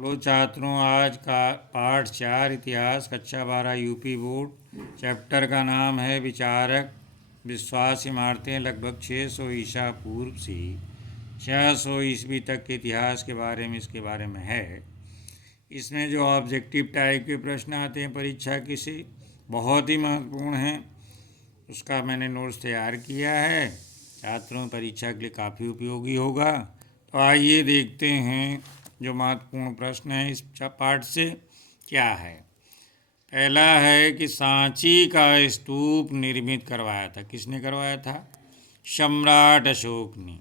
Hello छात्रों, आज का पाठ 4 इतिहास कक्षा 12 यूपी बोर्ड। चैप्टर का नाम है विचारक। विश्वास इमारतें लगभग 600 ईसा पूर्व से 600 ईस्वी तक के इतिहास के बारे में इसके बारे में है। इसमें जो ऑब्जेक्टिव टाइप के प्रश्न आते हैं परीक्षा के से बहुत ही महत्वपूर्ण हैं, उसका मैंने नोट्स तैयार किया है। छात्रों परीक्षा के लिए काफ़ी उपयोगी होगा। तो आइए देखते हैं जो महत्वपूर्ण प्रश्न है इस पाठ से क्या है। पहला है कि सांची का स्तूप निर्मित करवाया था, किसने करवाया था? सम्राट अशोक ने।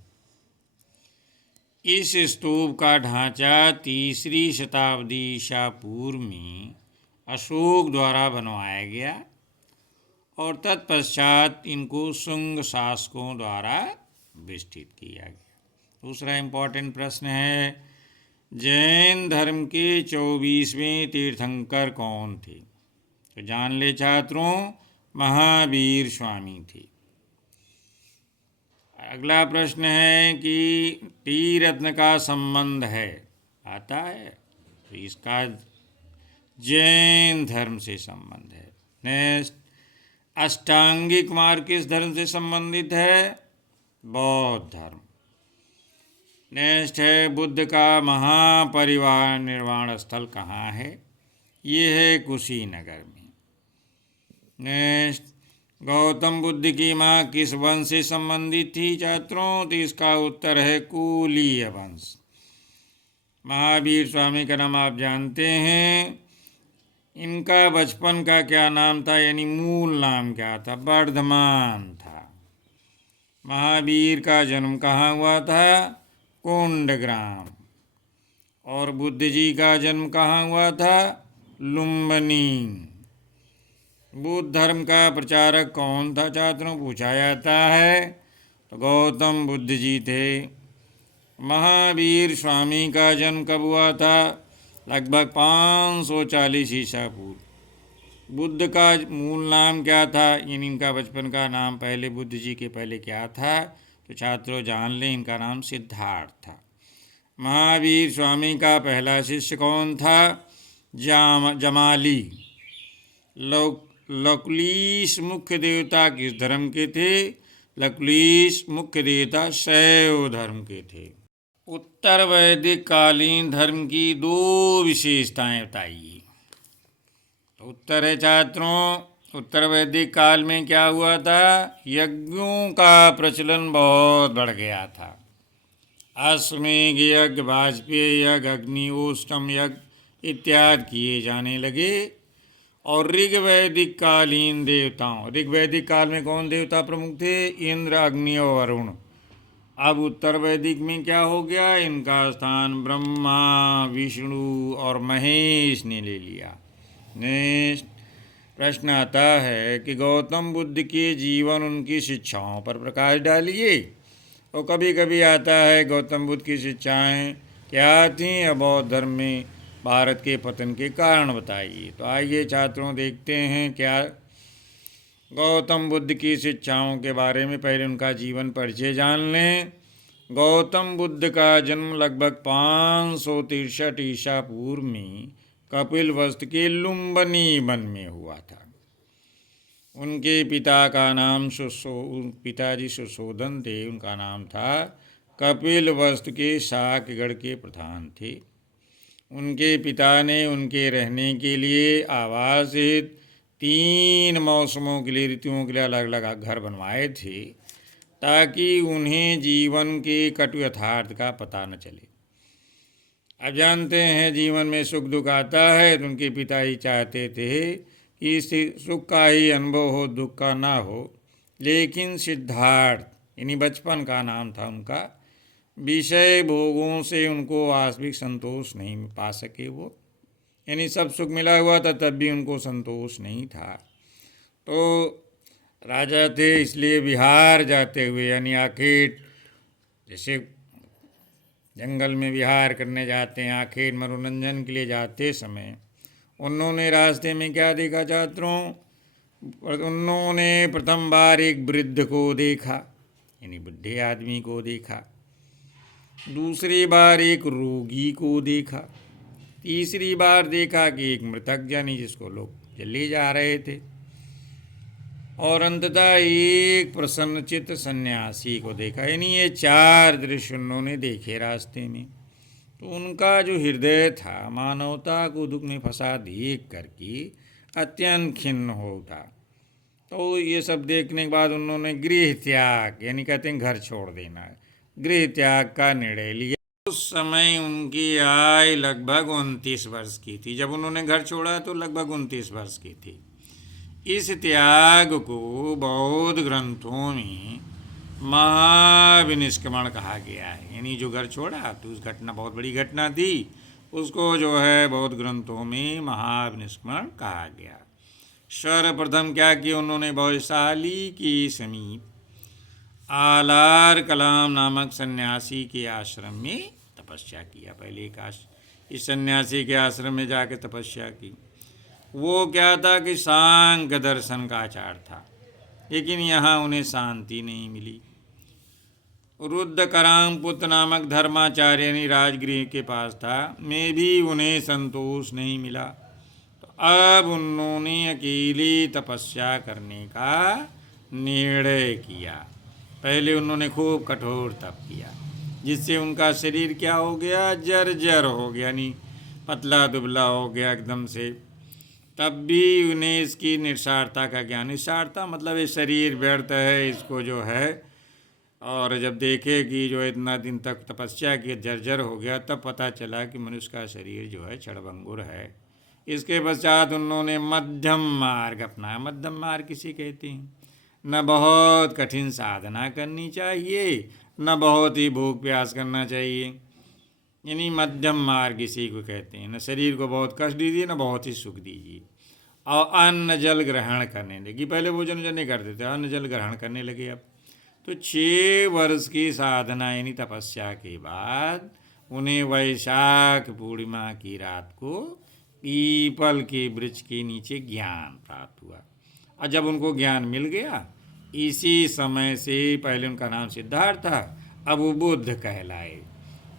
इस स्तूप का ढांचा 3री शताब्दी ईसा पूर्व में अशोक द्वारा बनवाया गया और तत्पश्चात इनको शुंग शासकों द्वारा विस्तृत किया गया। दूसरा इम्पोर्टेंट प्रश्न है, जैन धर्म के 24वें तीर्थंकर कौन थे? तो जान ले छात्रों, महावीर स्वामी थे। अगला प्रश्न है कि त्रिरत्न का संबंध है, आता है? तो इसका जैन धर्म से संबंध है। नेक्स्ट, अष्टांगिक मार्ग किस धर्म से संबंधित है? बौद्ध धर्म। नेक्स्ट है, बुद्ध का महापरिवार निर्वाण स्थल कहाँ है? ये है कुशीनगर में। नेक्स्ट, गौतम बुद्ध की माँ किस वंश से संबंधित थी छात्रों? तो इसका उत्तर है कुलीय वंश। महावीर स्वामी का नाम आप जानते हैं। इनका बचपन का क्या नाम था, यानी मूल नाम क्या था? वर्धमान था। महावीर का जन्म कहाँ हुआ था? कुंडग्राम। और बुद्ध जी का जन्म कहाँ हुआ था? लुम्बिनी। बुद्ध धर्म का प्रचारक कौन था छात्रों, पूछा जाता है? तो गौतम बुद्ध जी थे। महावीर स्वामी का जन्म कब हुआ था? लगभग 540 ईसा पूर्व। बुद्ध का मूल नाम क्या था, यानी इनका बचपन का नाम पहले बुद्ध जी के पहले क्या था? तो छात्रों जान लें, इनका नाम सिद्धार्थ था। महावीर स्वामी का पहला शिष्य कौन था? जमाली। लकुलिश मुख्य देवता किस धर्म के थे? लकुलिश मुख्य देवता शैव धर्म के थे। उत्तर वैदिक कालीन धर्म की 2 विशेषताएं बताइए। तो उत्तर है छात्रों, उत्तर वैदिक काल में क्या हुआ था? यज्ञों का प्रचलन बहुत बढ़ गया था। अश्वमेघ यज्ञ, वाजपेय यज्ञ, अग्निहोत्रम यज्ञ इत्यादि किए जाने लगे। और ऋग्वैदिक कालीन देवताओं, ऋग्वैदिक काल में कौन देवता प्रमुख थे? इंद्र, अग्नि और वरुण। अब उत्तर वैदिक में क्या हो गया? इनका स्थान ब्रह्मा, विष्णु और महेश ने ले लिया। नेक्स्ट प्रश्न आता है कि गौतम बुद्ध के जीवन, उनकी शिक्षाओं पर प्रकाश डालिए। और कभी कभी आता है गौतम बुद्ध की शिक्षाएं क्या थीं, और बौद्ध धर्म में भारत के पतन के कारण बताइए। तो आइए छात्रों देखते हैं क्या गौतम बुद्ध की शिक्षाओं के बारे में। पहले उनका जीवन परिचय जान लें। गौतम बुद्ध का जन्म लगभग 563 ईसा पूर्व में कपिलवस्तु के लुम्बिनी वन में हुआ था। उनके पिता का नाम पिताजी सुशोधन थे। उनका नाम था कपिलवस्तु के शाकगढ़ के प्रधान थे। उनके पिता ने उनके रहने के लिए आवास सहित 3 मौसमों के लिए, ऋतुओं के लिए अलग अलग घर बनवाए थे, ताकि उन्हें जीवन के कटु यथार्थ का पता न चले। अब जानते हैं जीवन में सुख दुख आता है, तो उनके पिता ही चाहते थे कि सुख का ही अनुभव हो, दुख का ना हो। लेकिन सिद्धार्थ, यानी बचपन का नाम था उनका, विषय भोगों से उनको वास्तविक संतोष नहीं पा सके वो, यानी सब सुख मिला हुआ था तब भी उनको संतोष नहीं था। तो राजा थे, इसलिए विहार जाते हुए, यानी आखेट, जैसे जंगल में विहार करने जाते हैं, आखेट मनोरंजन के लिए जाते समय उन्होंने रास्ते में क्या देखा छात्रों? उन्होंने प्रथम बार एक वृद्ध को देखा, यानी बुढ़े आदमी को देखा। दूसरी बार एक रोगी को देखा। तीसरी बार देखा कि एक मृतक यानी जिसको लोग ले जा रहे थे, और अंततः एक प्रसन्नचित्त सन्यासी को देखा। यानी ये 4 दृश्य उन्होंने देखे रास्ते में। तो उनका जो हृदय था मानवता को दुख में फंसा देख करके अत्यंत खिन्न हो उठा। तो ये सब देखने के बाद उन्होंने गृह त्याग, यानी कहते हैं घर छोड़ देना, गृह त्याग का निर्णय लिया। उस समय उनकी आयु लगभग 29 वर्ष की थी। जब उन्होंने घर छोड़ा तो लगभग 29 वर्ष की थी। इस त्याग को बौद्ध ग्रंथों में महाविनिष्क्रमण कहा गया है। यानी जो घर छोड़ा तो उस घटना बहुत बड़ी घटना थी, उसको जो है बौद्ध ग्रंथों में महाविनिष्क्रमण कहा गया। सर्वप्रथम क्या किया उन्होंने, वैशाली के समीप आलार कलाम नामक सन्यासी के आश्रम में तपस्या किया। पहले इस सन्यासी के आश्रम में जाकर तपस्या की। वो क्या था कि सांख्य दर्शन का आचार था, लेकिन यहाँ उन्हें शांति नहीं मिली। रुद्र कराम पुत्र नामक धर्माचार्य यानी राजगृह के पास था, में भी उन्हें संतोष नहीं मिला। तो अब उन्होंने अकेले तपस्या करने का निर्णय किया। पहले उन्होंने खूब कठोर तप किया, जिससे उनका शरीर क्या हो गया, जर्जर हो गया, यानी पतला दुबला हो गया एकदम से। तब भी उन्हें इसकी निस्सारता का ज्ञान, निस्सारता मतलब ये शरीर व्यर्थ है, इसको जो है, और जब देखे कि जो इतना दिन तक तपस्या की जर्जर हो गया, तब पता चला कि मनुष्य का शरीर जो है क्षणभंगुर है। इसके पश्चात उन्होंने मध्यम मार्ग अपनाया। मध्यम मार्ग किसे कहते हैं, न बहुत कठिन साधना करनी चाहिए, न बहुत ही भूख प्यास करना चाहिए, यानी मध्यम मार्ग इसी को कहते हैं। न शरीर को बहुत कष्ट दीजिए, न बहुत ही सुख दीजिए। और अन्न जल ग्रहण करने लगी। पहले भोजन नहीं करते थे, अन्न जल ग्रहण करने लगे। अब तो 6 वर्ष की साधना यानी तपस्या के बाद उन्हें वैशाख पूर्णिमा की रात को पीपल के वृक्ष के नीचे ज्ञान प्राप्त हुआ। और जब उनको ज्ञान मिल गया, इसी समय से, पहले उनका नाम सिद्धार्थ था, अब वो बुद्ध कहलाए।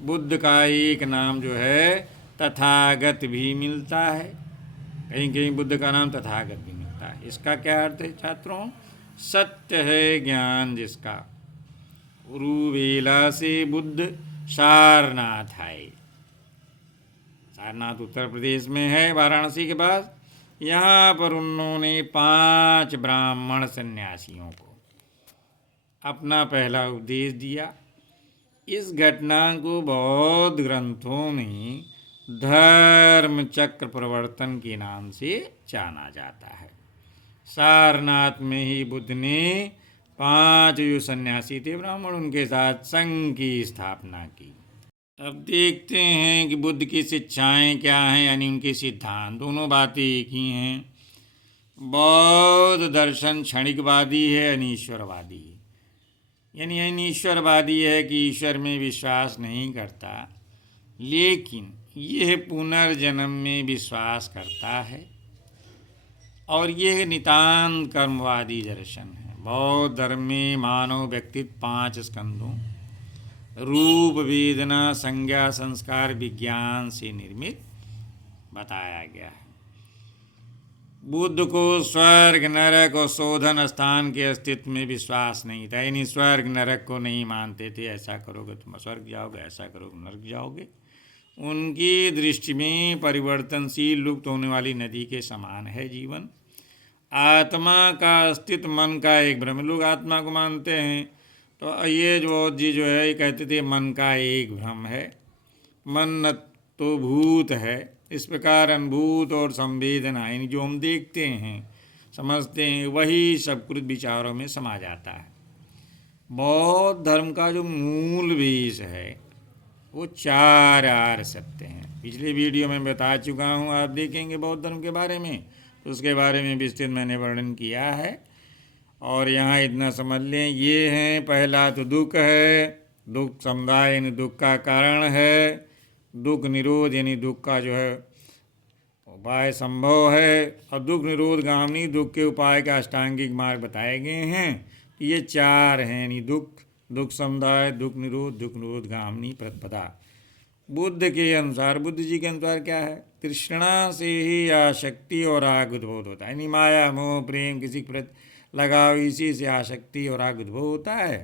बुद्ध का एक नाम जो है तथागत भी मिलता है, कहीं कहीं बुद्ध का नाम तथागत भी मिलता है। इसका क्या अर्थ है छात्रों, सत्य है ज्ञान जिसका, उरुवेला से बुद्ध सारनाथ आए। सारनाथ उत्तर प्रदेश में है, वाराणसी के पास। यहाँ पर उन्होंने 5 ब्राह्मण सन्यासियों को अपना पहला उपदेश दिया। इस घटना को बौद्ध ग्रंथों में धर्म चक्र प्रवर्तन के नाम से जाना जाता है। सारनाथ में ही बुद्ध ने 5 जो सन्यासी थे ब्राह्मण, उनके साथ संघ की स्थापना की। अब देखते हैं कि बुद्ध की शिक्षाएं क्या हैं, यानी उनके सिद्धांत। दोनों बातें एक ही हैं। बौद्ध दर्शन क्षणिकवादी है, अनीश्वरवादी है। यानी अनीश्वरवादी है कि ईश्वर में विश्वास नहीं करता, लेकिन यह पुनर्जन्म में विश्वास करता है। और यह नितांत कर्मवादी दर्शन है। बौद्ध धर्म में मानव व्यक्तित्व 5 स्कंदों रूप, वेदना, संज्ञा, संस्कार, विज्ञान से निर्मित बताया गया है। बुद्ध को स्वर्ग, नरक और शोधन स्थान के अस्तित्व में विश्वास नहीं था। यानी स्वर्ग नरक को नहीं मानते थे, ऐसा करोगे तुम स्वर्ग जाओगे, ऐसा करोगे नरक जाओगे। उनकी दृष्टि में परिवर्तनशील, लुप्त होने वाली नदी के समान है जीवन। आत्मा का अस्तित्व मन का एक भ्रम। लोग आत्मा को मानते हैं, तो ये जो जी जो है ये कहते थे मन का एक भ्रम है, मन न तो भूत है। इस प्रकार अनुभूत और संवेदना यानी जो हम देखते हैं समझते हैं वही सबकृत विचारों में समा जाता है। बौद्ध धर्म का जो मूल बीज है वो 4 आर्य सत्य हैं। पिछले वीडियो में बता चुका हूँ, आप देखेंगे बौद्ध धर्म के बारे में, तो उसके बारे में विस्तृत मैंने वर्णन किया है। और यहाँ इतना समझ लें, ये हैं, पहला तो दुख है, दुख समुदाय यानी दुख का कारण है, दुख निरोध यानी दुख का जो है उपाय संभव है, और दुख निरोध गामी दुख के उपाय का अष्टांगिक मार्ग बताए गए हैं। ये 4 हैं, यानी दुख, दुख समुदाय, दुख निरोध गामिनी प्रतिपदा। बुद्ध के अनुसार, बुद्ध जी के अनुसार क्या है? तृष्णा से ही आसक्ति और राग उद्भव होता है, यानी माया मोह प्रेम किसी के प्रति लगाव, इसी से आसक्ति और राग उद्भव होता है।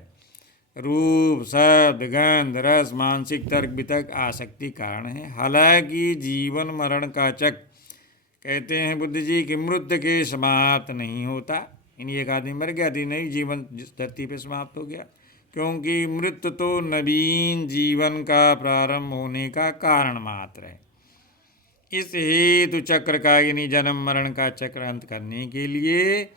रूप शब्द गंध रस मानसिक तर्क वितर्क आसक्ति कारण है। हालांकि जीवन मरण का चक्र, कहते हैं बुद्ध जी कि मृत्यु के समाप्त नहीं होता, यानी एक आदमी मर गया तो नहीं जीवन धरती पे समाप्त हो गया, क्योंकि मृत्यु तो नवीन जीवन का प्रारंभ होने का कारण मात्र है। इस हेतु चक्र का, यानी जन्म मरण का चक्र अंत करने के लिए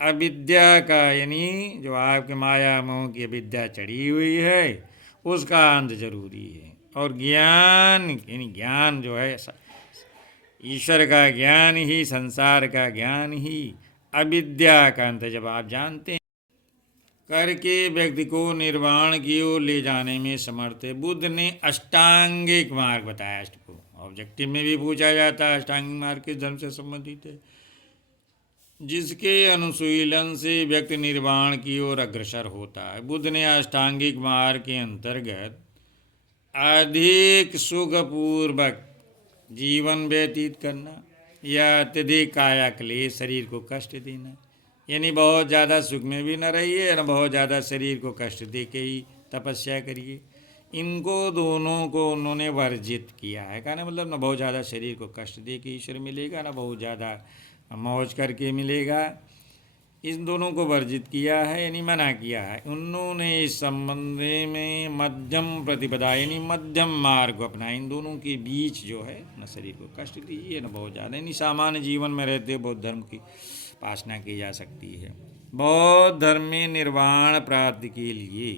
अविद्या का, यानी जो आपके माया मोह की अविद्या चढ़ी हुई है, उसका अंत जरूरी है। और ज्ञान, यानी ज्ञान जो है ईश्वर का ज्ञान ही, संसार का ज्ञान ही अविद्या का अंत जब आप जानते हैं करके व्यक्ति को निर्वाण की ओर ले जाने में समर्थ है। बुद्ध ने अष्टांगिक मार्ग बताया। को ऑब्जेक्टिव में भी पूछा जाता है अष्टांगिक मार्ग किस धर्म से संबंधित है, जिसके अनुशीलन से व्यक्ति निर्वाण की ओर अग्रसर होता है। बुद्ध ने अष्टांगिक मार्ग के अंतर्गत अधिक सुखपूर्वक जीवन व्यतीत करना या अत्यधिक काया क्लेश, शरीर को कष्ट देना, यानी बहुत ज़्यादा सुख में भी न रहिए और बहुत ज़्यादा शरीर को कष्ट दे के ही तपस्या करिए, इनको दोनों को उन्होंने वर्जित किया है। कहना मतलब न बहुत ज़्यादा शरीर को कष्ट दे के ईश्वर मिलेगा, न बहुत ज़्यादा मौज करके मिलेगा, इन दोनों को वर्जित किया है, यानी मना किया है। उन्होंने इस संबंध में मध्यम प्रतिपदा, यानी मध्यम मार्ग अपना, इन दोनों के बीच जो है, न शरीर को कष्ट दीजिए न बहुत ज़्यादा, यानी सामान्य जीवन में रहते बौद्ध धर्म की उपासना की जा सकती है। बौद्ध धर्म में निर्वाण प्राप्ति के लिए,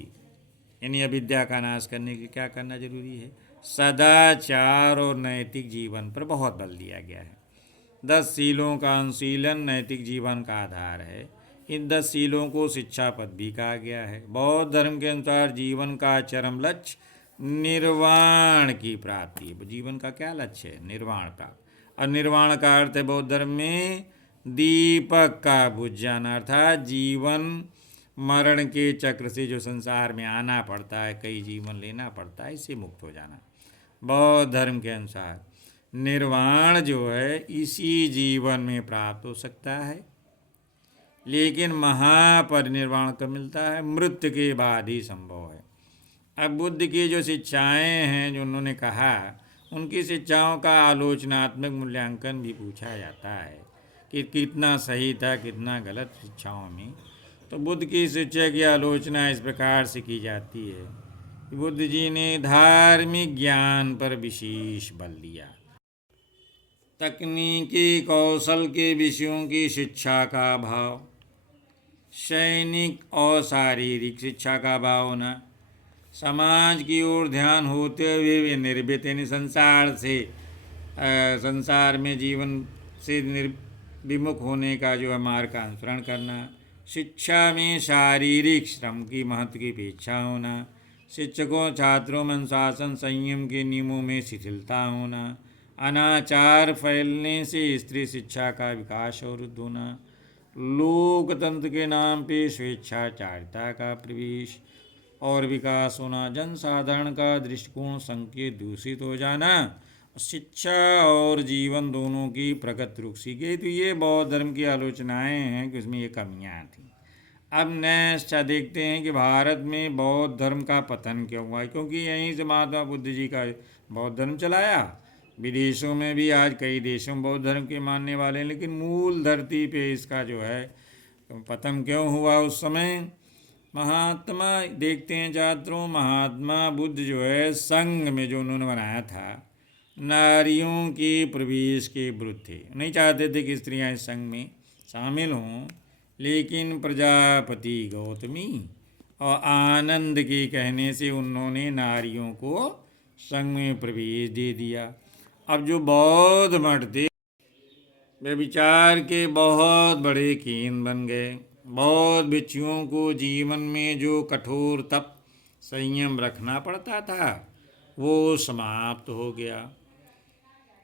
यानी अविद्या का नाश करने के क्या करना जरूरी है? सदाचार और नैतिक जीवन पर बहुत बल दिया गया है। 10 सीलों का अनुशीलन नैतिक जीवन का आधार है। इन 10 सीलों को शिक्षा पद भी कहा गया है। बौद्ध धर्म के अनुसार जीवन का चरम लक्ष्य निर्वाण की प्राप्ति है। जीवन का क्या लक्ष्य है? निर्वाण प्राप्त। और निर्वाण का अर्थ है बौद्ध धर्म में दीपक का बुझ जाना, अर्थात जीवन मरण के चक्र से जो संसार में आना पड़ता है, कई जीवन लेना पड़ता है, इससे मुक्त हो जाना। बौद्ध धर्म के अनुसार निर्वाण जो है इसी जीवन में प्राप्त हो सकता है, लेकिन महापरिनिर्वाण कब मिलता है? मृत्यु के बाद ही संभव है। अब बुद्ध की जो शिक्षाएं हैं जो उन्होंने कहा, उनकी शिक्षाओं का आलोचनात्मक मूल्यांकन भी पूछा जाता है कि कितना सही था कितना गलत शिक्षाओं में। तो बुद्ध की शिक्षा की आलोचना इस प्रकार से की जाती है कि बुद्ध जी ने धार्मिक ज्ञान पर विशेष बल दिया, तकनीकी कौशल के विषयों की शिक्षा का भाव, सैनिक और शारीरिक शिक्षा का भाव होना, समाज की ओर ध्यान होते हुए वे निर्भीत, यानी संसार में जीवन से विमुख होने का जो है मार्ग का अनुसरण करना, शिक्षा में शारीरिक श्रम की महत्व की अपेक्षा होना, शिक्षकों छात्रों में अनुशासन संयम के नियमों में शिथिलता होना, अनाचार फैलने से स्त्री शिक्षा का विकास अवरुद्ध होना, लोकतंत्र के नाम पे स्वेच्छाचारिता का प्रवेश और विकास होना, जनसाधारण का दृष्टिकोण संकेत दूषित हो जाना, शिक्षा और जीवन दोनों की प्रगति रुक सी गई। तो ये बौद्ध धर्म की आलोचनाएं हैं कि उसमें ये कमियां थीं। अब नेक्स्ट देखते हैं कि भारत में बौद्ध धर्म का पतन क्यों हुआ, क्योंकि यहीं से महात्मा बुद्ध जी का बौद्ध धर्म चलाया। विदेशों में भी आज कई देशों में बौद्ध धर्म के मानने वाले हैं, लेकिन मूल धरती पे इसका जो है पतन क्यों हुआ उस समय? महात्मा देखते हैं छात्रों, महात्मा बुद्ध जो है संघ में जो उन्होंने बनाया था, नारियों के प्रवेश के विरुद्ध थे। नहीं चाहते थे कि स्त्रियां इस संघ में शामिल हों, लेकिन प्रजापति गौतमी और आनंद के कहने से उन्होंने नारियों को संघ में प्रवेश दे दिया। अब जो बौद्ध मठ थे वे विचार के बहुत बड़े केंद्र बन गए। बौद्ध भिक्षुओं को जीवन में जो कठोर तप संयम रखना पड़ता था वो समाप्त हो गया।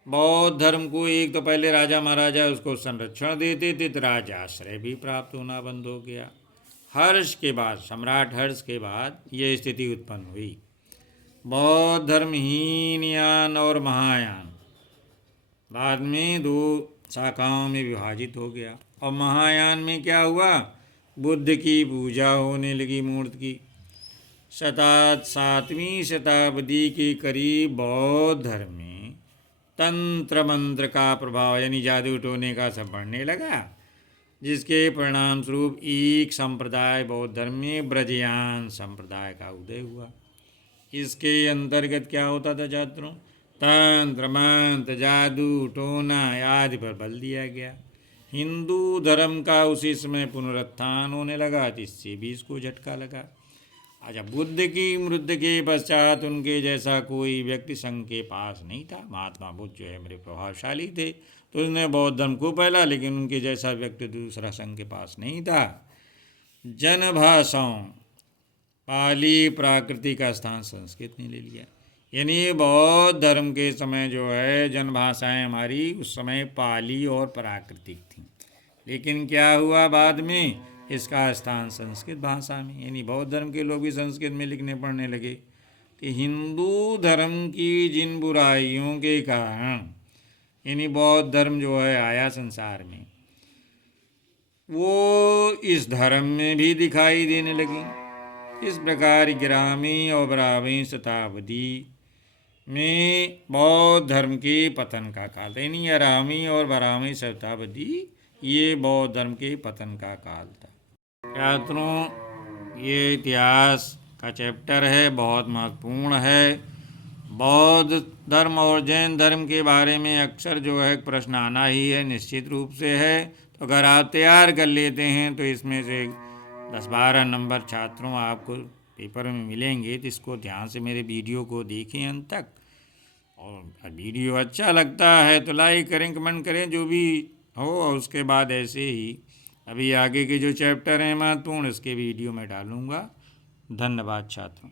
बौद्ध धर्म को एक तो पहले राजा महाराजा उसको संरक्षण देते थे, तो राजाश्रय भी प्राप्त होना बंद हो गया। हर्ष के बाद, सम्राट हर्ष के बाद ये स्थिति उत्पन्न हुई। बौद्ध धर्म हीनयान और महायान बाद में दो शाखाओं में विभाजित हो गया। और महायान में क्या हुआ, बुद्ध की पूजा होने लगी मूर्ति की। 7वीं शताब्दी के करीब बौद्ध धर्म में तंत्र मंत्र का प्रभाव यानी जादू टोने का सब बढ़ने लगा, जिसके परिणाम स्वरूप एक संप्रदाय बौद्ध धर्म में ब्रजयान संप्रदाय का उदय हुआ। इसके अंतर्गत क्या होता था छात्रों, तंत्र मंत्र जादू टोना आदि पर बल दिया गया। हिंदू धर्म का उसी समय पुनरुत्थान होने लगा, जिससे भी इसको झटका लगा। अच्छा, बुद्ध की मृत्यु के पश्चात उनके जैसा कोई व्यक्ति संघ के पास नहीं था। महात्मा बुद्ध जो है मेरे प्रभावशाली थे, तो उसने बौद्ध धर्म को पहला, लेकिन उनके जैसा व्यक्ति दूसरा संघ के पास नहीं था। जनभाषाओं पाली प्राकृतिक का स्थान संस्कृत ने ले लिया, यानी बौद्ध धर्म के समय जो है जनभाषाएं हमारी उस समय पाली और प्राकृतिक थीं, लेकिन क्या हुआ बाद में इसका स्थान संस्कृत भाषा में, यानी बौद्ध धर्म के लोग भी संस्कृत में लिखने पढ़ने लगे। कि हिंदू धर्म की जिन बुराइयों के कारण यानी बौद्ध धर्म जो है आया संसार में, वो इस धर्म में भी दिखाई देने लगी। इस प्रकार 11वीं और 12वीं शताब्दी में बौद्ध धर्म के पतन का काल था, यानी 11वीं और 12वीं शताब्दी ये बौद्ध धर्म के पतन का काल था। छात्रों, ये इतिहास का चैप्टर है, बहुत महत्वपूर्ण है। बौद्ध धर्म और जैन धर्म के बारे में अक्सर जो है प्रश्न आना ही है, निश्चित रूप से है। तो अगर आप तैयार कर लेते हैं तो इसमें से 10-12 नंबर छात्रों आपको पेपर में मिलेंगे। तो इसको ध्यान से मेरे वीडियो को देखें अंत तक, और वीडियो अच्छा लगता है तो लाइक करें, कमेंट करें, जो भी हो। और उसके बाद ऐसे ही अभी आगे के जो चैप्टर हैं महत्वपूर्ण, इसके वीडियो में डालूँगा। धन्यवाद छात्रों।